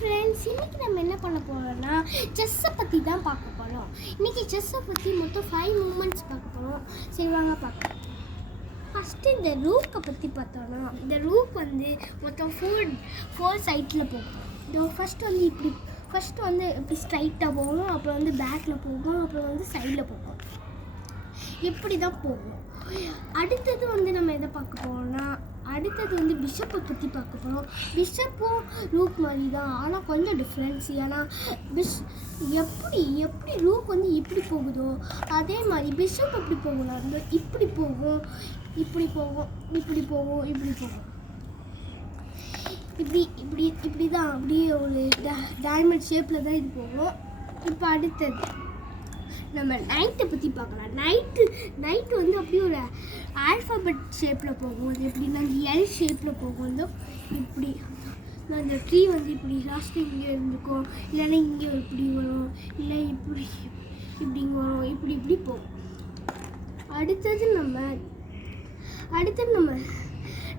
Friends, இன்றைக்கி நம்ம என்ன பண்ண போகிறோம்னா செஸ்ஸை பற்றி தான் பார்க்க போகிறோம். இன்றைக்கி செஸ்ஸை பற்றி மொத்தம் 5 மூமெண்ட்ஸ் பார்க்க போகிறோம். சரி வாங்க பார்க்கலாம். ஃபஸ்ட்டு இந்த ரூக்கை பற்றி பார்த்தோன்னா, இந்த ரூக் வந்து மொத்தம் ஃபோர் சைட்டில் போகும். இந்த ஃபஸ்ட்டு வந்து இப்படி ஸ்ட்ரைட்டாக போகும், அப்புறம் வந்து பேக்கில் போகும், அப்புறம் வந்து சைடில் போகும். இப்படி தான் போகும். அடுத்தது வந்து நம்ம எதை பார்க்க போகிறோம்னா, அடுத்தது வந்து பிஷப்பை பற்றி பார்க்க போகிறோம். பிஷப்பும் ரூக் மாதிரி தான், ஆனால் கொஞ்சம் டிஃப்ரென்ஸ். ஏன்னா எப்படி ரூக் வந்து இப்படி போகுதோ அதே மாதிரி பிஷப் எப்படி போகணும், அந்த இப்படி போகும், இப்படி போகும், இப்படி போகும், இப்படி போகும், இப்படி தான் அப்படியே ஒரு டைமண்ட் ஷேப்பில் தான் இது போகும். இப்போ அடுத்தது நம்ம நைட்டை பற்றி பார்க்கலாம். நைட்டு வந்து அப்படியே ஒரு ஆல்ஃபாபெட் ஷேப்பில் போகும். அது எப்படின்னா எல் ஷேப்பில் போகும். வந்து இப்படி அந்த ட்ரீ வந்து இப்படி லாஸ்ட்டு இங்கே இருந்துக்கும், இல்லைன்னா இங்கே இப்படி வரும், இல்லை இப்படிங்க வரும், இப்படி போகும். அடுத்தது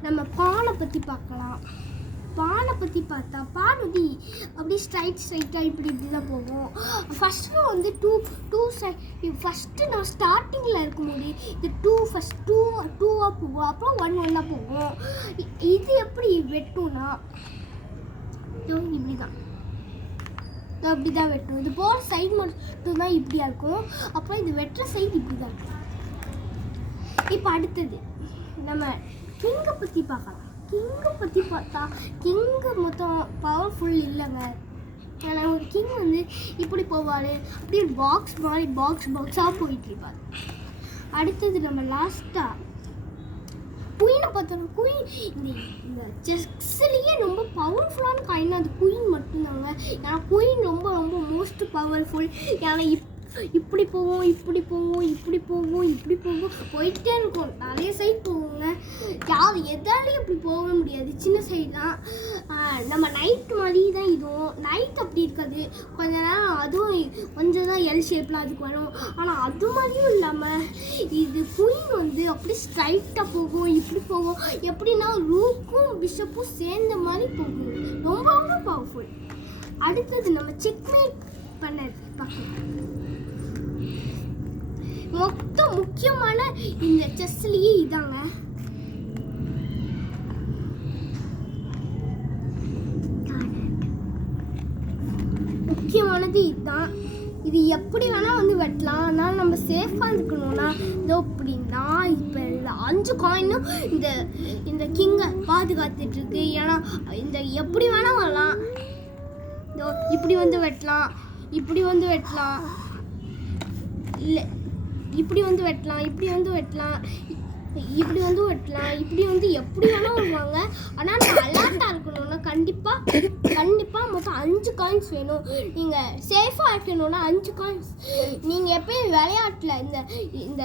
நம்ம பானை பற்றி பார்க்கலாம். பானை பற்றி பார்த்தா, பான் வந்து அப்படியே ஸ்ட்ரைட்டாக இப்படி தான் போகும். ஃபஸ்ட்டு வந்து ஃபஸ்ட்டு நான் ஸ்டார்டிங்கில் இருக்கும்போது இது டூவாக போகும், அப்புறம் 1 போகும். இது எப்படி வெட்டும்னா இப்படி தான், அப்படி தான் வெட்டும். இது போகிற சைடு மட்டும் தான் இப்படியா இருக்கும், அப்புறம் இது வெட்டுற சைடு இப்படி தான் இருக்கும். இப்போ அடுத்தது நம்ம கிங்கை பற்றி பார்க்கலாம். கிங்கை பற்றி பார்த்தா, கிங்கு மொத்தம் பவர்ஃபுல் இல்லைங்க. ஏன்னா ஒரு கிங் வந்து இப்படி போவார், அப்படியே பாக்ஸாக போயிட்டுருப்பார். அடுத்தது நம்ம லாஸ்ட்டாக குயினை பார்த்தோம். குயின் இந்த செஸ்ஸுலேயே ரொம்ப பவர்ஃபுல்லான காயின் அது குயின் மட்டும்தாங்க. ஏன்னா குயின் ரொம்ப ரொம்ப மோஸ்ட் பவர்ஃபுல். ஏன்னா இப்படி போகும், போயிட்டே இருக்கும். நிறைய சைடு போகுங்க, எதாலையும் இப்படி போக முடியாது. சின்ன சைடு தான். நம்ம நைட் மாதிரி தான் இதுவும். நைட் அப்படி இருக்காது, கொஞ்ச நேரம் அதுவும் கொஞ்சம் தான் எல் ஷேப்பில் அதுக்கு வரும். ஆனால் அது மாதிரியும் இல்லாமல் இது குயின் வந்து அப்படி ஸ்ட்ரைட்டாக போகும், இப்படி போகும். எப்படின்னா ரூக்கும் பிஷப்பும் சேர்ந்த மாதிரி போகும். ரொம்ப ரொம்ப பவர்ஃபுல். அடுத்தது நம்ம செக்மேட் பண்ணது பார்க்கலாம். மொத்தம் முக்கியமான இந்த செஸ்லயே இதாங்க. முக்கியமானது இதுதான். இது எப்படி வேணால் வந்து வெட்டலாம். ஆனால் நம்ம சேஃபாக இருக்கணும்னா இதோ அப்படின்னா இப்போ 5 காயினும் இந்த கிங்கை பாதுகாத்துட்ருக்கு. ஏன்னா இந்த எப்படி வேணால் வரலாம். இதோ இப்படி வந்து வெட்டலாம், இப்படி வந்து வெட்டலாம், இல்லை இப்படி வந்து வெட்டலாம், இப்படி வந்து எப்படி வேணால் வருவாங்க. ஆனால் நம்ம அலர்ட்டாக இருக்கணும்னா கண்டிப்பாக மொத்தம் 5 காயின்ஸ் வேணும். நீங்கள் சேஃபாக இருக்கணும்னா 5 காயின்ஸ். நீங்கள் எப்பயும் விளையாட்டில் இந்த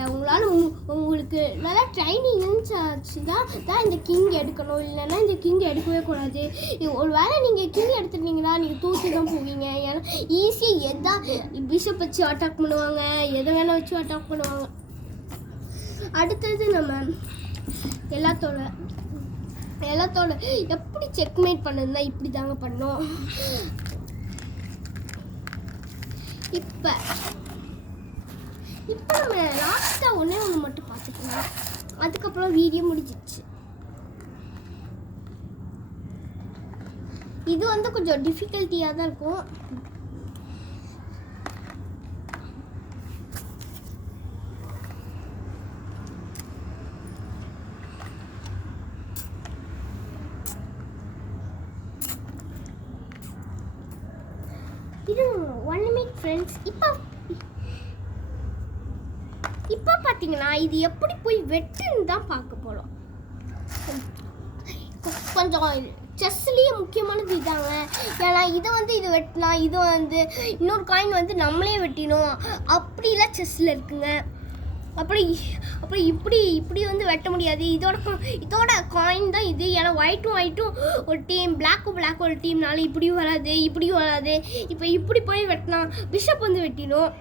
உங்களுக்கு நல்லா ட்ரைனிங் இருந்துச்சுன்னா தான் இந்த கிங் எடுக்கணும், இல்லைன்னா இந்த கிங் எடுக்கவே கூடாது. ஒரு வேளை நீங்கள் கிங் எடுத்துட்டீங்கன்னா நீங்கள் தூக்கி தான் போவீங்க. ஏன்னா ஈஸியாக பிஷப் வச்சு அட்டாக் பண்ணுவாங்க, எதை வேணால் வச்சு அட்டாக் பண்ணுவாங்க. அடுத்தது நம்ம எல்லாத்தோட எப்படி செக்மேட் பண்ணதுன்னா இப்படி தாங்க பண்ணோம். இப்போ நம்ம லாஸ்ட்டாக ஒன்று மட்டும் பார்த்துக்கலாம், அதுக்கப்புறம் வீடியோ முடிஞ்சிச்சு. இது வந்து கொஞ்சம் டிஃபிகல்ட்டியாக தான் இருக்கும். இது 1 minute ஃப்ரெண்ட்ஸ். இப்போ பார்த்தீங்கன்னா இது எப்படி போய் வெட்டுன்னு தான் பார்க்க போகிறோம். கொஞ்சம் செஸ்லேயே முக்கியமானது இதாங்க. ஏன்னா இது வெட்டலாம், இது வந்து இன்னொரு காயின் வந்து நம்மளே வெட்டினோம் அப்படிலாம் செஸ்ஸில் இருக்குங்க. அப்படி இப்படி வந்து வெட்ட முடியாது. இதோட காயின் தான் இது. ஏன்னா ஒயிட்டும் ஒரு டீம், பிளாக்கும் ஒரு டீம்னால இப்படியும் வராது. இப்போ இப்படி போய் வெட்டினா பிஷப் வந்து வெட்டினோம்.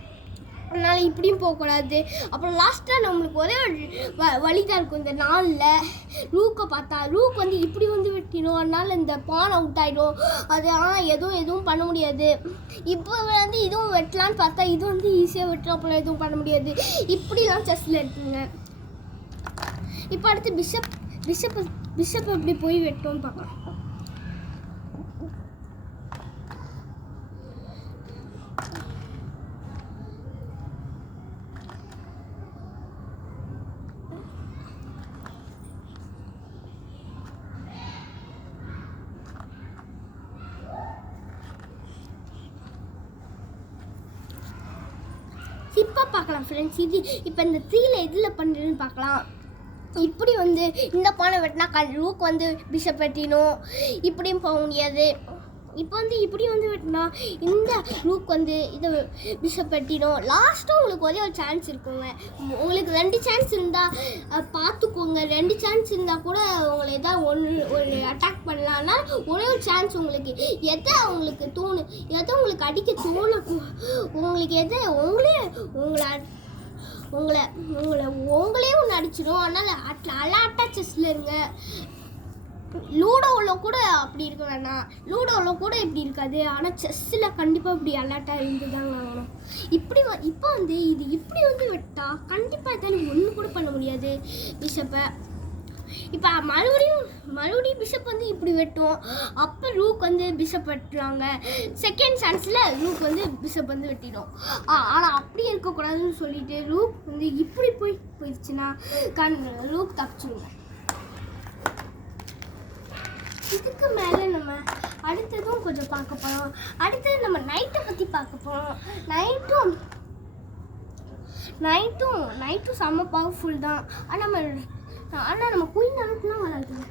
அதனால் இப்படியும் போகக்கூடாது. அப்புறம் லாஸ்ட்டாக நம்மளுக்கு ஒரே ஒரு வழி தான் இருக்கும். இந்த நாளில் லூக்கை பார்த்தா லூக் வந்து இப்படி வந்து வெட்டிடும். அதனால் இந்த பான் அவுட் ஆகிடும். அது எதுவும் பண்ண முடியாது. இப்போ வந்து இதுவும் வெட்டலான்னு பார்த்தா இது வந்து ஈஸியாக வெட்டலாம். அப்புறம் எதுவும் பண்ண முடியாது. இப்படிலாம் செஸ்ஸில் இருக்குங்க. இப்போ அடுத்து பிஷப் எப்படி போய் வெட்டோன்னு பார்க்கலாம். இப்போ பார்க்கலாம் ஃப்ரெண்ட்ஸ். இது இப்போ இந்த 3ல எதில் பண்ணுறதுன்னு பார்க்கலாம். இப்படி வந்து இந்த பானை வெட்டினா லூக் வந்து பிஷப் வெட்டினோம். இப்படியும் போக முடியாது. இப்போ வந்து இப்படி வந்து வெட்டினா இந்த லூக் வந்து இதை பிஷப் வெட்டினோம். லாஸ்ட்டாக உங்களுக்கு ஒரே ஒரு சான்ஸ் இருக்குங்க. உங்களுக்கு 2 சான்ஸ் இருந்தால் பார்த்துக்கோங்க. 2 சான்ஸ் இருந்தால் கூட உங்களை எதாவது ஒரு அட்டாக் பண்ணலான்னா ஒரே ஒரு சான்ஸ் உங்களுக்கு எதை உங்களுக்கு தோணும், எதை உங்களுக்கு அடிக்க தோணும், உங்களுக்கு எதை உங்களே ஒன்று அடிச்சிடும். அதனால் அலாட்டா செஸ்ஸில் இருங்க. லூடோவில் கூட அப்படி இருக்க வேணாம். லூடோவில் கூட இப்படி இருக்காது. ஆனால் செஸ்ஸில் கண்டிப்பாக இப்படி அலாட்டாக இருந்து தாங்க ஆகணும். இப்போ வந்து இது இப்படி வந்து வெட்டா கண்டிப்பாக இதை ஒன்று கூட பண்ண முடியாது பிஷப்பை. இப்போ மறுபடியும் பிஷப் வந்து இப்படி வெட்டும். அப்போ லூக் வந்து பிஷப் வெட்டுறாங்க. செகண்ட் சான்ஸில் லூக் வந்து பிஷப் வந்து வெட்டிடும். ஆனால் அப்படி இருக்கக்கூடாதுன்னு சொல்லிட்டு லூக் வந்து இப்படி போயிடுச்சுன்னா லூக் தப்பிச்சிடுங்க. இதுக்கு மேலே நம்ம அடுத்ததும் கொஞ்சம் பார்க்க போகிறோம். அடுத்தது நம்ம நைட்டை பற்றி பார்க்க போகிறோம். நைட்டும் செம்ம பவர்ஃபுல் தான். ஆனால் நம்ம குயின் அனுப்புலாம் வராதுங்க.